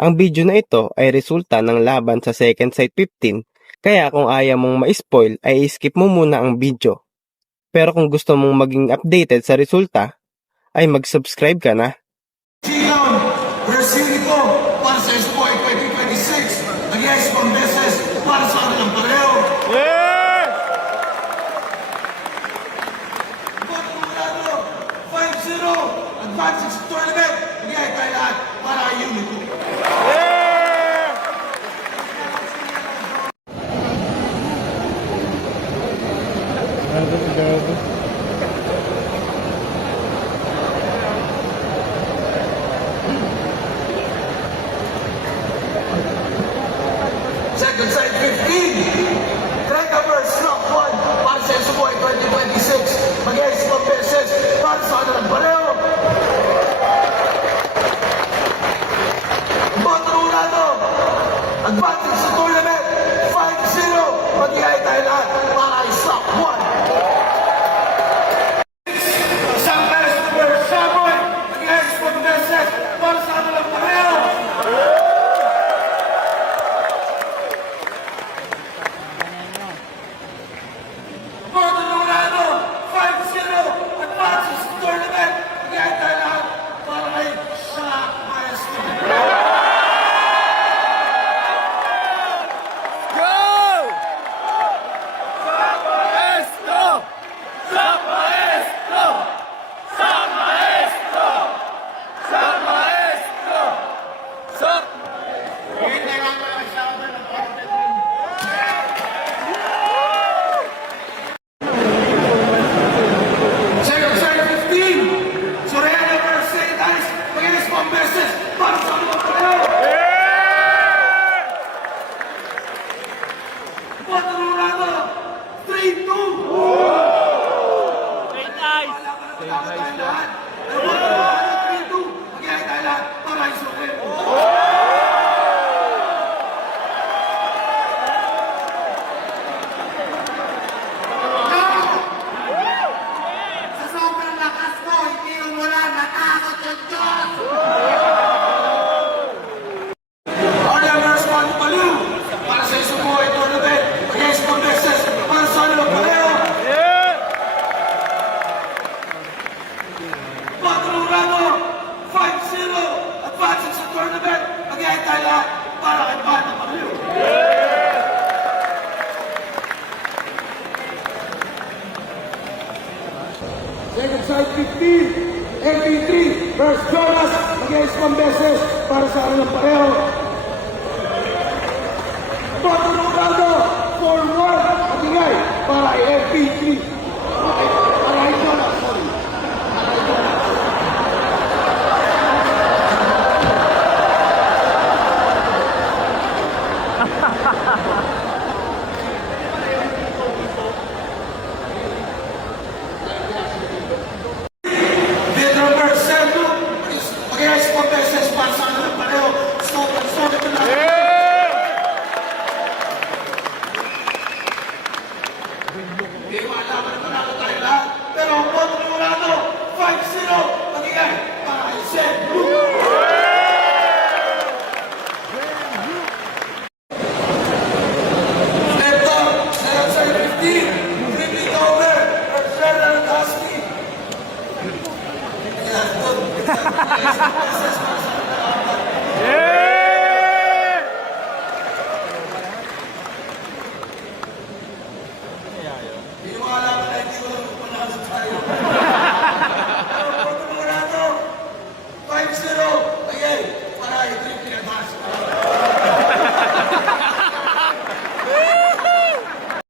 Ang video na ito ay resulta ng laban sa Second Sight 15, kaya kung ayaw mong ma-spoil ay skip mo muna ang video. Pero kung gusto mong maging updated sa resulta, ay mag-subscribe ka na. G-Town versus Unico para sa Espoy 2026. Nag-iayos pang beses para sa kanilang pareho. Botulado, 5-0, advancing sa tournament. Nag-iayos tayo lahat para kay Unico. Second side 15. Trenta versus Rock 1 para sa Espoy 2026. Mag-iayos pang beses para sa kanilang pareho. Botulado, advancing sa tournament. 5-0, mag-iayos tayo lahat para kay Rock 1. Isang beses versus Samoy. Mag-iayos pang beses para sa kanilang pareho. Botulado, 5-0, advances to tournament. Mag-iayos tayo lahat para kay Shock Maestro. Second side 15. Soriano versus St. Ives. Mag-iayos pang beses para sa kanilang pareho. Botulado, 3-2. St. Ives! Sa sobrang lakas ko, hindi wala natakot yung Diyos! Arya versus Manu Baliw para sa isang buhay tournament. Against pang beses para sa kanilang pareho. Botulado, 5-0, advancing sa tournament. Mag-iayos tayo lahat para kay Manu Baliw. Second side 15, MP3 versus Jonas. Mag-iayos pang beses para sa kanilang pareho. Botulado, 4-1, matingay para kay MP3. Para kay Jonas, sorry. Pedro Marcelo, mag-iayos pang beses para sa kanilang pareho. Stop ito na. Hindi ko alam na panalo tayo lahat. Pero ang Botulado, 5-0, mag-iayos para kay Seth Blue. Ito, second side 15, flipping over, Ferdinand Gaspi. Hindi mo alam na hindi ko lang panalo tayo.